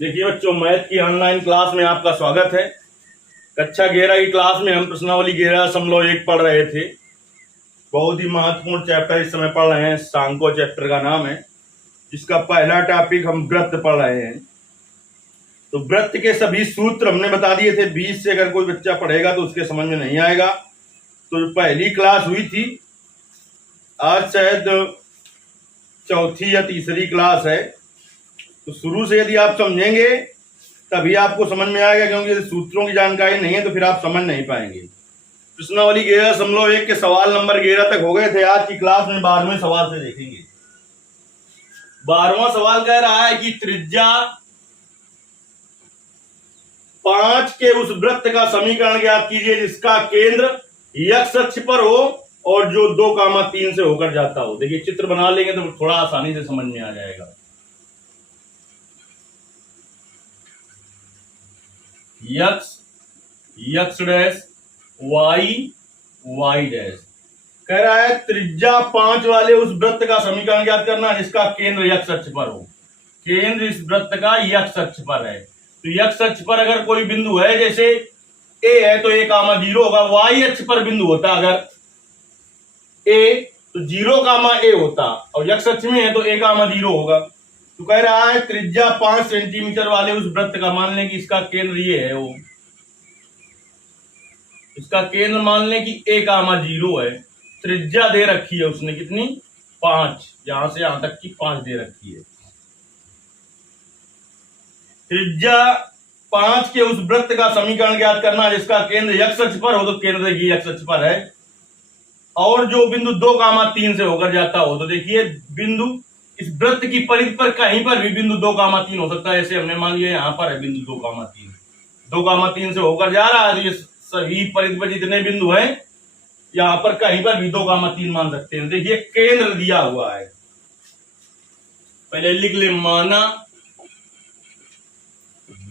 देखिए बच्चों, मैथ की ऑनलाइन क्लास में आपका स्वागत है। कक्षा 11 की क्लास में हम प्रश्नावली 11.1 पढ़ रहे थे। बहुत ही महत्वपूर्ण चैप्टर इस समय पढ़ रहे हैं। सांको चैप्टर का नाम है, जिसका पहला टॉपिक हम वृत्त पढ़ रहे हैं। तो वृत्त के सभी सूत्र हमने बता दिए थे। 20 से अगर कोई बच्चा पढ़ेगा तो उसके समझ में नहीं आएगा। तो जो पहली क्लास हुई थी, आज शायद चौथी या तीसरी क्लास है, तो शुरू से यदि आप समझेंगे तभी आपको समझ में आएगा, क्योंकि यदि सूत्रों की जानकारी नहीं है तो फिर आप समझ नहीं पाएंगे। प्रश्नावली 11.1 के सवाल नंबर 11 तक हो गए थे। आज की क्लास में 12वें सवाल से देखेंगे। 12वां सवाल कह रहा है कि त्रिज्या 5 के उस वृत्त का समीकरण ज्ञात कीजिए जिसका केंद्र x अक्ष पर हो और जो 2,3 से होकर जाता हो। देखिए, चित्र बना लेंगे तो थोड़ा आसानी से समझ में आ जाएगा। x डैश y डैश कह रहा है त्रिज्या 5 वाले उस वृत्त का समीकरण ज्ञात करना जिसका केंद्र x अक्ष पर हो। केंद्र इस वृत्त का x अक्ष पर है, तो x अक्ष पर अगर कोई बिंदु है, जैसे a है तो a,0 होगा। y अक्ष पर बिंदु होता अगर a तो 0,a होता, और x अक्ष में है तो a,0 होगा। तो कह रहा है त्रिज्या 5 सेंटीमीटर वाले उस वृत्त का, मान लें कि इसका केंद्र ये है, वो इसका केंद्र मान लें कि a,0 है। त्रिज्या दे रखी है उसने कितनी, 5, यहां से यहां तक की 5 दे रखी है। त्रिज्या 5 के उस वृत्त का समीकरण ज्ञात करना जिसका केंद्र x अक्ष पर हो, तो केंद्र देखिए x अक्ष पर है, और जो बिंदु 2,3 से होकर जाता हो। तो देखिए, बिंदु इस वृत्त की परिधि पर कहीं पर भी बिंदु 2,3 हो सकता है। जैसे हमने मान लिया यहां पर है बिंदु 2,3 से होकर जा रहा है, तो ये सभी परिधि पर जितने बिंदु हैं यहां पर कहीं पर भी 2,3 मान सकते हैं। देखिए, केंद्र दिया हुआ है, पहले लिख ले, माना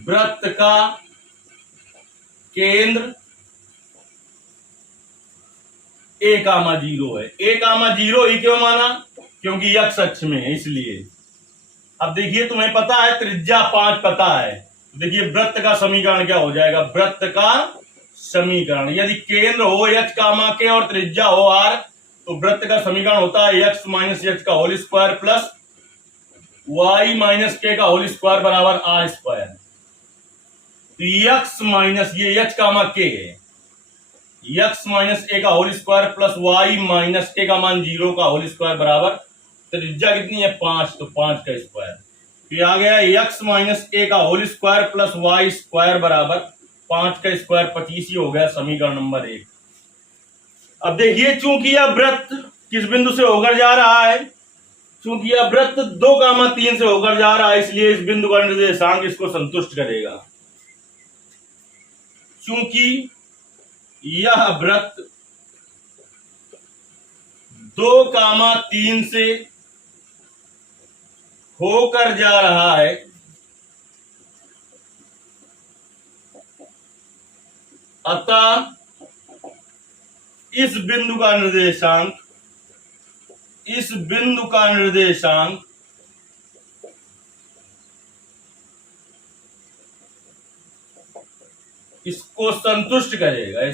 वृत्त का केंद्र a,0 है। a,0 ही क्यों माना, क्योंकि x अक्ष में है, इसलिए। अब देखिए, तुम्हें पता है त्रिज्या 5 पता है, देखिए वृत्त का समीकरण क्या हो जाएगा। वृत्त का समीकरण, यदि केंद्र हो h, के और त्रिज्या हो r, तो वृत्त का समीकरण होता है x माइनस h का whole square plus y minus k का होल स्क्वायर बराबर r स्क्वायर। x माइनस ये h, k है, x माइनस a का whole square plus y minus k का मान 0 का होल स्क्वायर बराबर त्रिज्या कितनी है, 5, तो 5 का स्क्वायर। फिर आ गया x माइनस a का whole square plus y square बराबर 5 का स्क्वायर, 25 ही हो गया समीकरण नंबर 1। अब देखिए, चूंकि यह वृत्त किस बिंदु से होकर जा रहा है, चूंकि यह वृत्त 2,3 से होकर जा रहा है, इसलिए इस बिंदु का निर्देशांक इसको संतुष्ट करेगा। चूंकि यह वृत्त 2,3 से होकर जा रहा है, अतः इस बिंदु का निर्देशांक इसको संतुष्ट करेगा,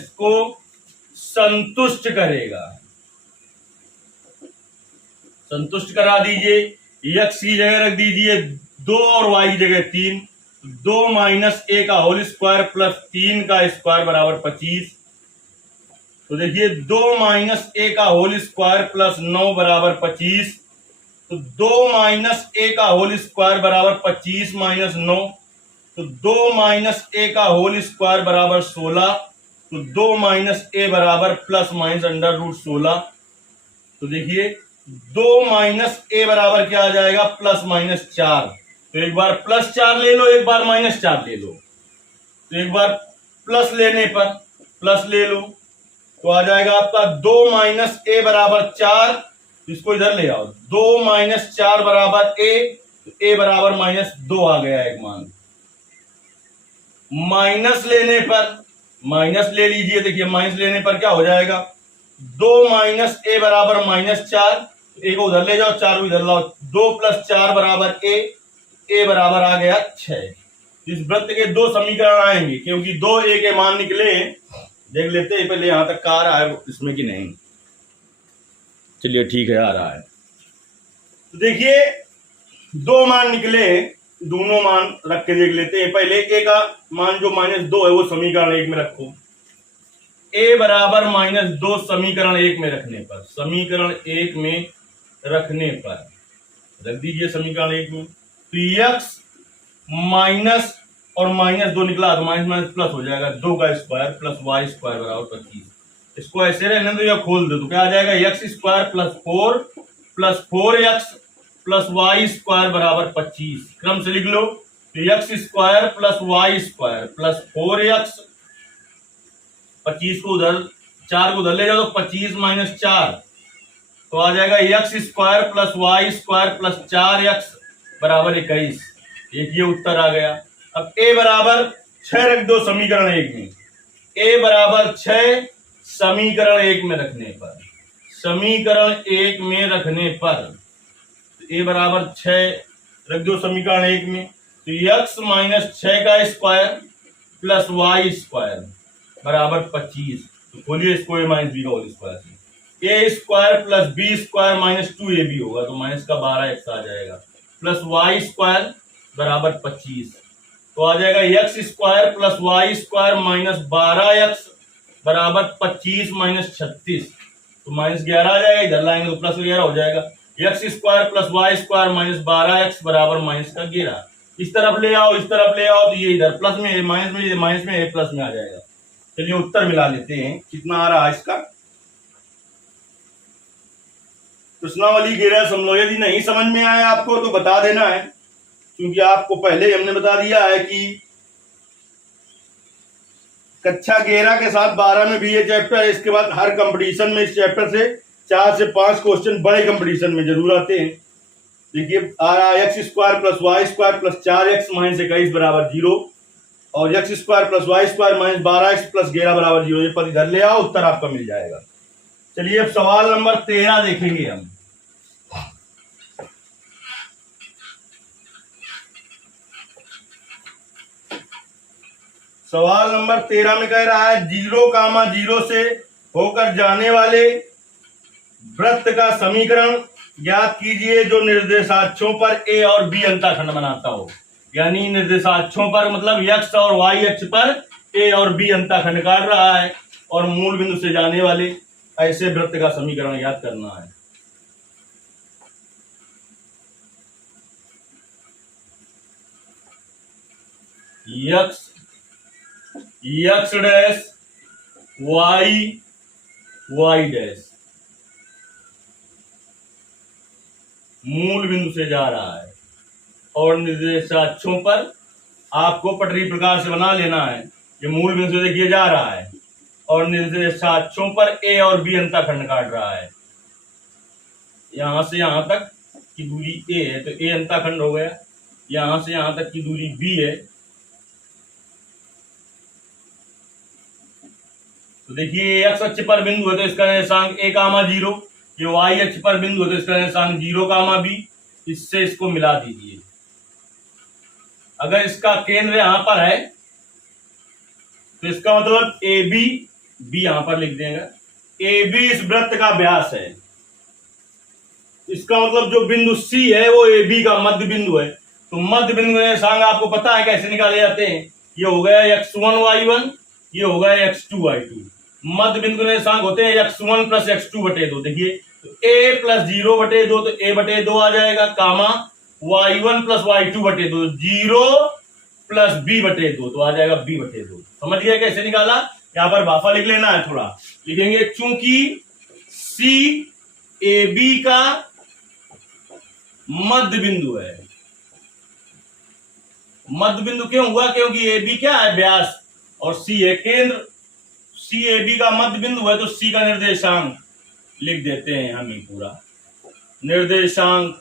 संतुष्ट करा दीजिए। x की जगह रख दीजिए 2 और y की जगह 3, 2 माइनस a का होल स्क्वायर प्लस 3 का स्क्वायर बराबर 25। तो देखिए, 2 माइनस a का होल स्क्वायर प्लस 9 बराबर 25, तो 2 माइनस a का होल स्क्वायर बराबर 25 माइनस 9, तो 2 माइनस a का होल स्क्वायर बराबर 16, तो 2 माइनस a बराबर प्लस माइनस अंडर रूट 16। तो देखिए, 2 माइनस a बराबर क्या आ जाएगा, प्लस माइनस 4। तो एक बार प्लस 4 ले लो, एक बार माइनस 4 ले लो। तो एक बार प्लस लेने पर प्लस ले लो, तो आ जाएगा आपका 2 माइनस a बराबर 4। इसको इधर ले आओ, 2 माइनस 4 बराबर a, तो a बराबर माइनस 2 आ गया एक मान। माइनस लेने पर माइनस ले लीजिए, देखिए माइनस लेने पर क्या हो जाएगा, 2 माइनस a बराबर माइनस 4, ए उधर ले जाओ, 4 इधर लाओ, 2 प्लस 4 बराबर a बराबर आ गया 6। इस वृत्त के दो समीकरण आएंगे, क्योंकि दो ए के मान निकले। देख लेते हैं पहले यहां तक का आ रहा है इसमें कि नहीं। चलिए ठीक है, आ रहा है। तो देखिए दो मान निकले, दोनों मान रख के देख लेते हैं। पहले ए का मान जो -2 है वो समीकरण 1 में रखो। ए बराबर -2 समीकरण 1 में रखने पर, समीकरण 1 में रखने पर रख दीजिए समीकरण 1 में। तो x माइनस और -2 निकला तो माइनस माइनस प्लस हो जाएगा, 2 का स्क्वायर प्लस वाई स्क्वायर बराबर 25। इसको ऐसे रहने दो या खोल दो तो क्या आ जाएगा, x square plus 4 plus 4x plus Y square बराबर 25। क्रम से लिख लो। तो x square plus Y square plus 4x, 25 को उधर 4 को उधर ले जाओ तो 25 - 4 तो आ जाएगा x square plus Y square plus 4x बराबर 21। एक ये उत्तर आ गया। अब a बराबर 6 रख दो समीकरण 1 में। a बराबर 6 समीकरण 1 में रखने पर, समीकरण 1 में रखने पर a बराबर 6 रख दो समीकरण 1 में। तो x - 6 का स्क्वायर प्लस वाई स्क्वायर बराबर 25। तो खोलिए इसको a - b का होल स्क्वायर से। A square plus b square -2ab होगा तो माइनस का 12x आ जाएगा, प्लस वाई स्क्वायर बराबर 25। तो आ जाएगा x square plus Y square -12x बराबर 25 - 36। तो -11 आ जाएगा, इधर लाएंगे तो +11 हो जाएगा। x square plus Y square -12x बराबर -11। इस तरफ ले आओ, इस तरफ ले आओ तो ये इधर प्लस में माइनस में, ये माइनस में, प्लस में आ जाएगा। चलिए उत्तर मिला लेते हैं कितना आ रहा है इसका। प्रश्नावली घेरा समझ, यदि नहीं समझ में आया आपको तो बता देना है, क्योंकि आपको पहले हमने बता दिया है कि कक्षा 11 के साथ 12 में भी ये चैप्टर है। इसके बाद हर कंपटीशन में इस चैप्टर से 4 से 5 क्वेश्चन बड़े कंपटीशन में जरूर आते हैं। देखिए आ रहा है x square plus Y square plus 4x - 21 बराबर 0 और x square plus Y square -12x plus 11 बराबर 0। ये पद इधर ले आओ, उत्तर आपका मिल जाएगा। चलिए अब सवाल नंबर 13 देखेंगे हम। सवाल नंबर 13 में कह रहा है 0,0 से होकर जाने वाले वृत्त का समीकरण ज्ञात कीजिए जो निर्देशाक्षों पर a और b अंतःखंड बनाता हो। यानी निर्देशाक्षों पर मतलब x और y अक्ष पर a और b अंतःखंड काट रहा है और मूल बिंदु से जाने वाले ऐसे वृत्त का समीकरण ज्ञात करना है। x डैश y डैश मूल बिंदु से जा रहा है और निर्देशाक्षों पर आपको पटरी प्रकार से बना लेना है। ये मूल बिंदु से देखिए जा रहा है और निर्देशाक्षों पर a और b अंतःखंड काट रहा है। यहां से यहां तक की दूरी a है तो a अंतःखंड हो गया, यहां से यहां तक की दूरी b है। तो देखिए x अक्ष पर बिंदु है तो इसका निर्देशांक a,0, ये y अक्ष पर बिंदु है तो इसका निर्देशांक 0,b। इससे इसको मिला दीजिए। अगर इसका केंद्र यहां पर है तो इसका मतलब AB, B यहां पर लिख देंगे। AB इस वृत्त का व्यास है। इसका मतलब जो बिंदु C है वो AB का मध्य बिंदु है। तो मध्य बिंदु निर्देशांक आपको पता है कैसे निकाले जाते हैं। ये हो गया x1 y1, ये हो गया x2 y2। मध्य बिंदु निर्देशांक होते हैं x1 प्लस x2 बटे 2। देखिए तो a प्लस 0 बटे 2 तो a बटे 2 आ जाएगा, कामा y1 प्लस y2 बटे 2 0 प्लस b बटे 2 तो आ जाएगा b बटे 2। समझ गया कैसे निकाला। यहाँ पर भाफा लिख लेना है, थोड़ा लिखेंगे। चूंकि c ab का मध्य बिंदु है। मध्य बिंदु क्यों हुआ, क्योंकि AB क्या है, व्यास, और C है केंद्र। C AB का मध्य बिंदु है तो C का निर्देशांक लिख देते हैं हम ही पूरा। निर्देशांक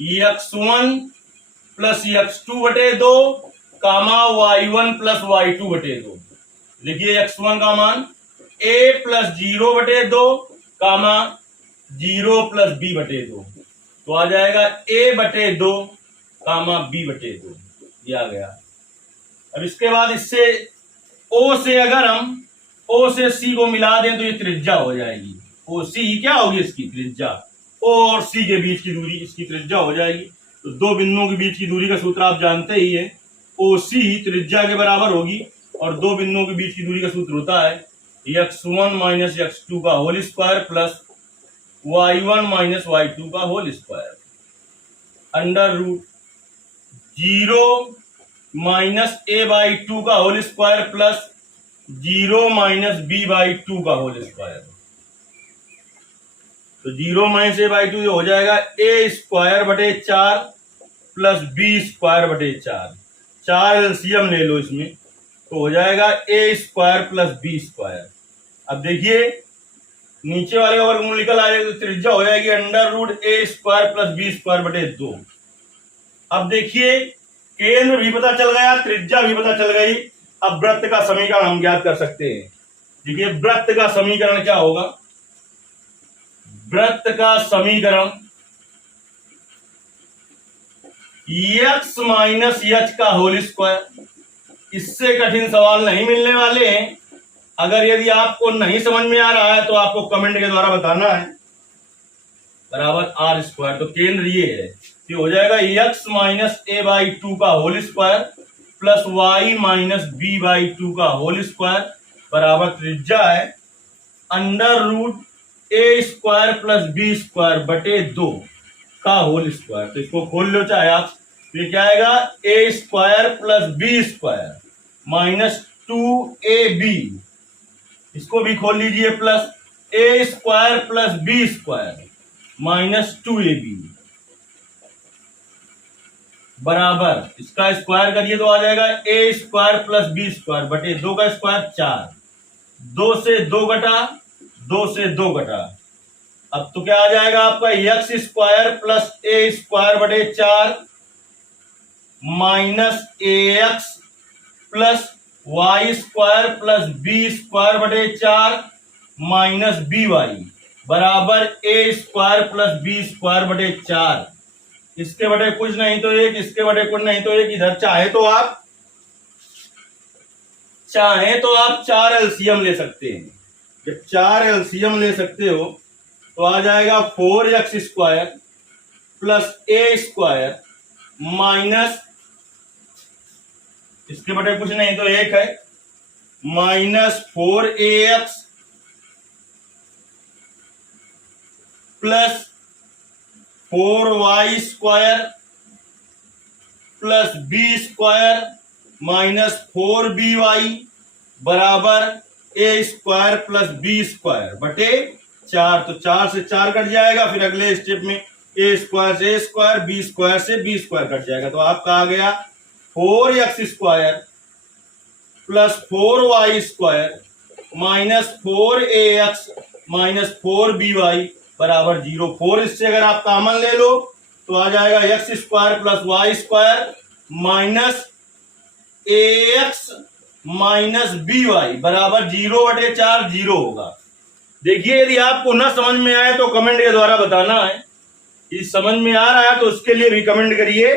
x1 प्लस x2 बटे 2 कामा y1 प्लस y2 बटे 2। देखिए x1 का मान a प्लस 0 बटे 2 कामा 0 प्लस b बटे 2 तो आ जाएगा a बटे 2 कामा b बटे 2। ये आ गया। अब इसके बाद इससे ओ से अगर हम ओ से सी को मिला दें तो ये त्रिज्या हो जाएगी। ओ सी क्या होगी इसकी त्रिज्या, ओ और सी के बीच की दूरी इसकी त्रिज्या हो जाएगी। तो दो बिंदुओं के बीच की दूरी का सूत्र आप जानते ही है, ओ सी त्रिज्या के बराबर होगी और दो बिंदुओं के बीच की दूरी का सूत्र होता है x1 माइनस x2 का whole square plus y1 minus y2 का whole square under root 0 minus a/2 का whole square plus 0 minus b/2 का होल स्क्वायर। तो 0 माइनस a/2 हो जाएगा a स्क्वायर बटे 4 प्लस b स्क्वायर बटे 4। 4 एलसीएम ले लो इसमें तो हो जाएगा a square plus b square. अब देखिए नीचे वाले का वर्गमूल निकल आएगा तो त्रिज्या हो जाएगी under root a square plus b square बटे 2। अब देखिए केंद्र भी पता चल गया, त्रिज्या भी पता चल गई। अब वृत्त का समीकरण हम ज्ञात कर सकते हैं। देखिए वृत्त का समीकरण क्या होगा, वृत्त का समीकरण x माइनस एच का होल स्क्वायर। इससे कठिन सवाल नहीं मिलने वाले हैं। अगर यदि आपको नहीं समझ में आ रहा है तो आपको कमेंट के द्वारा बताना है, बराबर आर स्क्वायर। तो केंद्र ये है, ये हो जाएगा x माइनस a/2 का whole square plus y minus b/2 का होल स्क्वायर बराबर त्रिज्या है under root a square plus b square बटे 2 का होल स्क्वायर। तो इसको खोल लो चाहे आप, तो ये क्या आएगा a square plus b square minus 2ab, इसको भी खोल लीजिए, plus a square plus b square minus 2ab बराबर, इसका स्क्वायर करिए तो आ जाएगा a square plus b square बटे 2 का स्क्वायर 4, 2 से 2 घटा, 2 से 2 घटा। अब तो क्या आ जाएगा आपका x square plus a square बटे 4 minus ax plus y square plus b square बटे 4 माइनस by बराबर a square plus b square बटे 4। इसके बटे कुछ नहीं तो एक, इसके बटे कुछ नहीं तो एक। इधर चाहे तो आप 4 एलसीएम ले सकते हैं। जब 4 एलसीएम ले सकते हो तो आ जाएगा 4x square plus a square minus, इसके बटे कुछ नहीं तो एक है, minus 4ax plus 4y square plus b square minus 4by बराबर a square plus b square बटे 4। तो 4 से 4 कट जाएगा, फिर अगले स्टेप में a स्क्वायर से a स्क्वायर, b स्क्वायर से b स्क्वायर कट जाएगा। तो आपका आ गया 4x square plus 4y square minus 4ax minus 4by बराबर 0। 4 इससे अगर आप कॉमन ले लो तो आ जाएगा x square plus y square minus ax minus by बराबर 0/4 0 होगा। देखिए यदि आपको ना समझ में आए तो कमेंट के द्वारा बताना है, यदि समझ में आ रहा है तो उसके लिए भी कमेंट करिए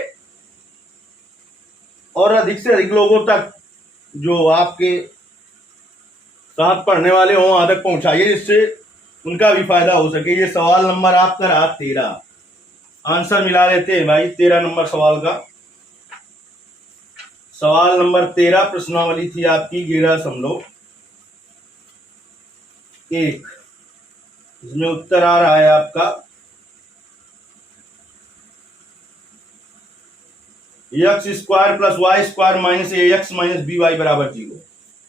और अधिक से अधिक लोगों तक जो आपके साथ पढ़ने वाले हों वहां तक पहुंचाइए, जिससे उनका भी फायदा हो सके। ये सवाल नंबर आपका रहा 13, आंसर मिला लेते हैं भाई। 13 नंबर सवाल का, सवाल नंबर 13 प्रश्नावली थी आपकी 11.1। इसमें उत्तर आ रहा है आपका x square plus y square minus ax minus by बराबर 0।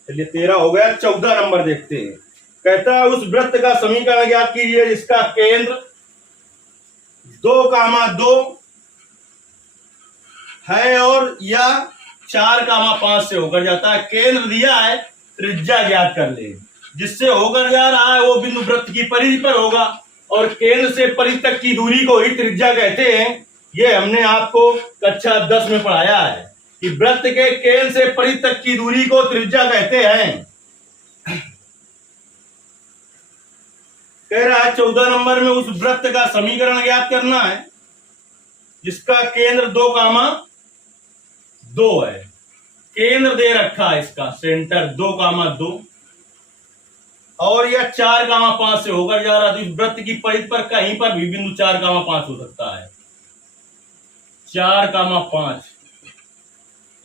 चलिए 13 हो गया। 14 नंबर देखते हैं। कहता है उस वृत्त का समीकरण ज्ञात कीजिए जिसका केंद्र 2,2 है और या 4,5 से होकर जाता है। केंद्र दिया है, त्रिज्या ज्ञात कर ले। जिससे होकर जा रहा है वो बिंदु वृत्त की परिधि पर होगा और केंद्र से परिधि तक की दूरी को ही त्रिज्या कहते हैं। ये हमने आपको कक्षा 10 में पढ़ाया है कि वृत्त के केंद्र से परिधि तक की दूरी को त्रिज्या कहते हैं। कह रहा है 14 नंबर में उस वृत्त का समीकरण ज्ञात करना है जिसका केंद्र 2,2 2 है, केंद्र दे रखा है इसका सेंटर 2,2 और यह 4,5 से होकर जा रहा है। तो इस वृत्त की परिधि पर कहीं पर भी बिंदु 4,5 हो सकता है। 4,5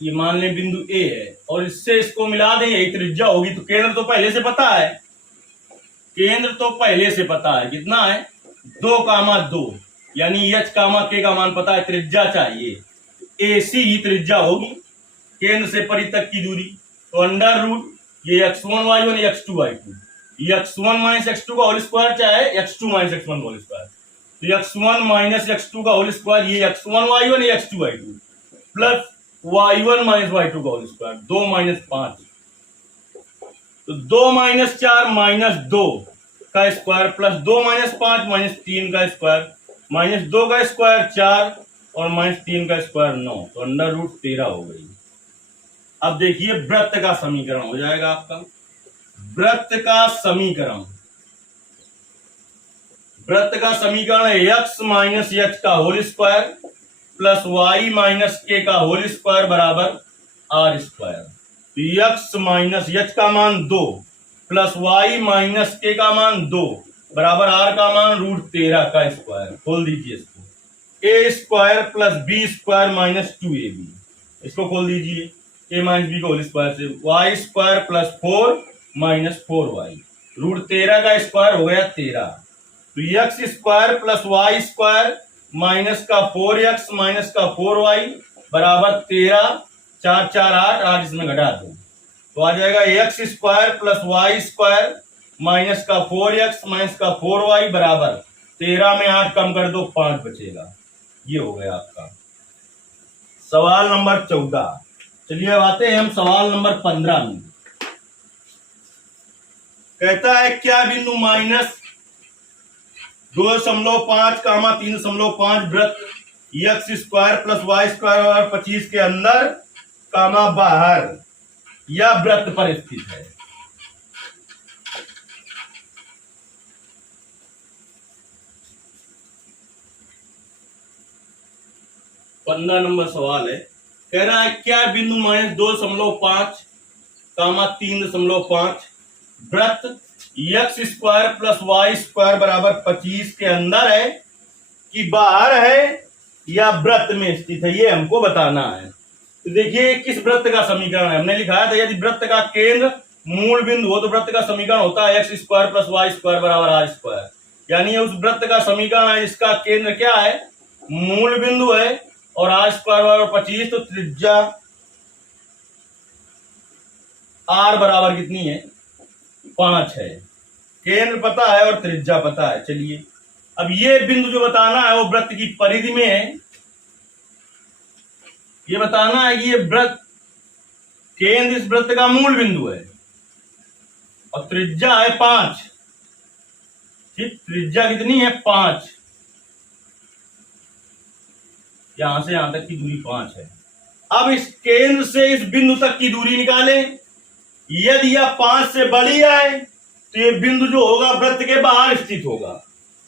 ये मान लें बिंदु ए है और इससे इसको मिला दें, यही त्रिज्या होगी। तो केंद्र तो पहले से पता है, केंद्र तो पहले से पता है कितना है 2,2 यानी h, k का मान पता है, त्रिज्या चाहिए AC ही त्रिज्या होगी केंद्र से परिधि तक की दूरी। तो अंडर रूट ये x1y1 x2y2, x1 minus x2 का होल स्क्वायर चाहे x2 माइनस x1 का होल स्क्वायर। तो x1 माइनस x2 का होल स्क्वायर ये x1y1 ये x2y2 plus y1 minus y2 का होल स्क्वायर 2 माइनस 5। तो 2 माइनस 4 माइनस 2 का स्क्वायर प्लस 2 माइनस 5 माइनस 3 का स्क्वायर माइनस 2 का स्क्वायर 4 और माइनस 3 का स्क्वायर 9। तो अंडर रूट 13 हो गई। अब देखिए वृत्त का समीकरण हो जाएगा आपका। वृत्त का समीकरण, वृत्त का समीकरण है x माइनस h का whole square plus y minus k का होल स्क्वायर बराबर r स्क्वायर। तो x माइनस h का मान 2 प्लस y माइनस k का मान 2 बराबर r का मान रूट 13 का स्क्वायर। खोल दीजिए इसको, a square plus b square minus 2ab, इसको खोल दीजिए a माइनस b का होल स्क्वायर से y square plus 4 minus 4y root 13 का स्क्वायर हो गया 13। तो x square plus y square minus का 4x माइनस का 4y बराबर 13, 4 4 8, 8 इसमें घटा दो तो आ जाएगा x square plus y square minus का 4x माइनस का 4y बराबर 13 में 8 कम कर दो 5 बचेगा। ये हो गया आपका सवाल नंबर 14। चलिए अब आते हैं हम सवाल नंबर 15 में। कहता है क्या बिंदु माइनस 2.5 कामा 3.5 वृत्त x square plus y square और 25 के अंदर कामा बाहर या वृत्त पर स्थित है। पंद्रह नंबर सवाल है, कह रहा है क्या बिंदु माइनस 2.5 कामा 3.5 वृत्त x square plus y square बराबर 25 के अंदर है कि बाहर है या वृत्त में स्थित है, ये हमको बताना है। तो देखिए किस वृत्त का समीकरण है, हमने लिखा था यदि वृत्त का केंद्र मूल बिंदु हो तो वृत्त का समीकरण होता है x square plus y square बराबर r स्क्वायर। यानी उस वृत्त का समीकरण है इसका केंद्र क्या है, मूल बिंदु है और r स्क्वायर बराबर 25। तो त्रिज्या r बराबर कितनी है 5 है, केंद्र पता है और त्रिज्या पता है। चलिए अब ये बिंदु जो बताना है वो वृत्त की परिधि में है, ये बताना है कि ये वृत्त केंद्र इस वृत्त का मूल बिंदु है और त्रिज्या है 5। ठीक, त्रिज्या कितनी है 5, यहां से यहां तक की दूरी 5 है। अब इस केंद्र से इस बिंदु तक की दूरी निकालें, यदि यह 5 से बड़ी है तो ये बिंदु जो होगा वृत्त के बाहर स्थित होगा।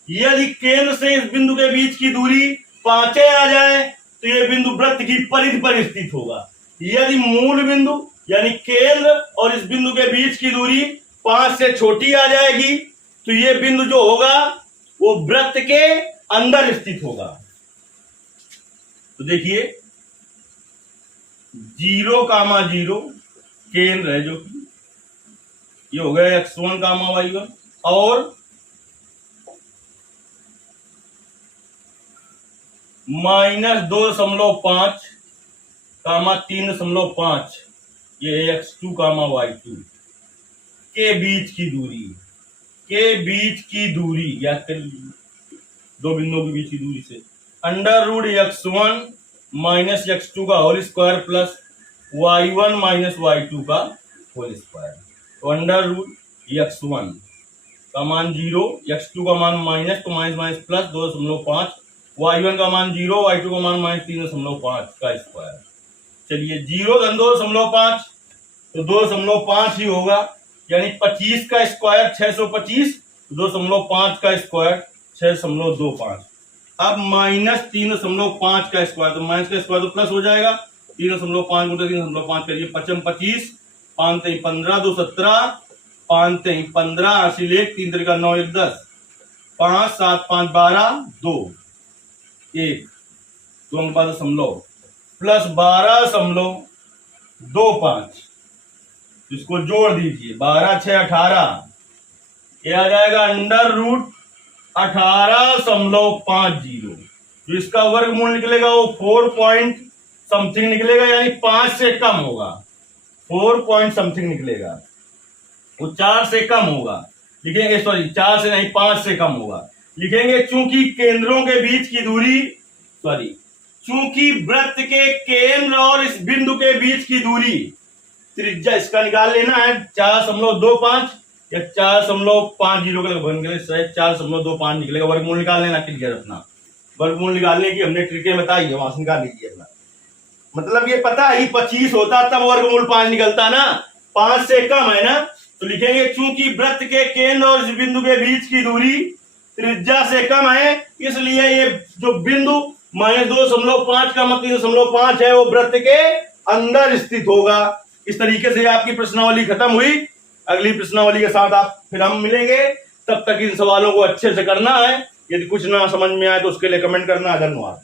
यदि केंद्र से इस बिंदु के बीच की दूरी 5 आ जाए तो ये बिंदु वृत्त की परिधि पर स्थित होगा। यदि मूल बिंदु यानी केंद्र और इस बिंदु के बीच की दूरी 5 से छोटी आ जाएगी तो ये बिंदु जो होगा वो वृत्त के अंदर स्थित होगा। तो देखिए 0,0 केंद्र है जो कि ये हो गया x1, y1 और -2.5 कामा 3.5 ये x2, y2 के बीच की दूरी, याद कर लीजिए दो बिंदुओं के बीच की दूरी से under root x1 minus x2 का whole square plus y1 minus y2 का होल स्क्वायर। तो अंडर रूट x1 का मान 0, x2 का मान माइनस तो माइनस माइनस प्लस 2.5, y1 का मान 0, y2 का मान माइनस 3.5 का स्क्वायर। चलिए 0 धन 2.5 तो 2.5 ही होगा, यानी 25 का स्क्वायर 625, 2.5 का स्क्वायर 6.25। अब -3.5 का स्क्वायर, तो माइनस का स्क्वायर तो प्लस हो जाएगा, 3.5 गुणा 3.5 करिए, 55 25, 5 3 15, 2 17, 5 3 15, 80 1, 3 3 9 1 10, 5 7 5 12, 2 1 2 अंक 5 प्लस 12.25, इसको जोड़ दीजिए, 12 6 18, ये आ जाएगा अंडर रूट 18.50। जो इसका वर्गमूल निकलेगा वो 4 पॉइंट समथिंग निकलेगा, यानी 5 से कम होगा, 4 पॉइंट समथिंग निकलेगा, वो 4 से कम होगा। लिखेंगे, सॉरी 4 से नहीं 5 से कम होगा। लिखेंगे चूंकि केंद्रों के बीच की दूरी, सॉरी चूंकि वृत्त के केंद्र और इस बिंदु के बीच की दूरी, त्रिज्या इसका निकाल लेना है 4.25 या 4.50 के लगभग निकले, 4.25 निकलेगा। वर्गमूल निकाल लेना, क्लियर अपना वर्गमूल निकालने की हमने ट्रिकें बताई है, वहां से निकाल लीजिए अपना। मतलब ये पता है 25 होता तब वर्गमूल 5 निकलता ना, 5 से कम है ना, तो लिखेंगे चूंकि वृत्त के केंद्र और इस बिंदु के बीच की दूरी त्रिज्या से कम है, इसलिए ये जो बिंदु -2.5 का मतलब 3.5 है, वो वृत्त के अंदर स्थित होगा। इस तरीके से आपकी प्रश्नावली खत्म हुई। अगली प्रश्नावली के साथ आप फिर हम मिलेंगे, तब तक इन सवालों को अच्छे से करना है। यदि कुछ ना समझ में आए तो उसके लिए कमेंट करना है। धन्यवाद।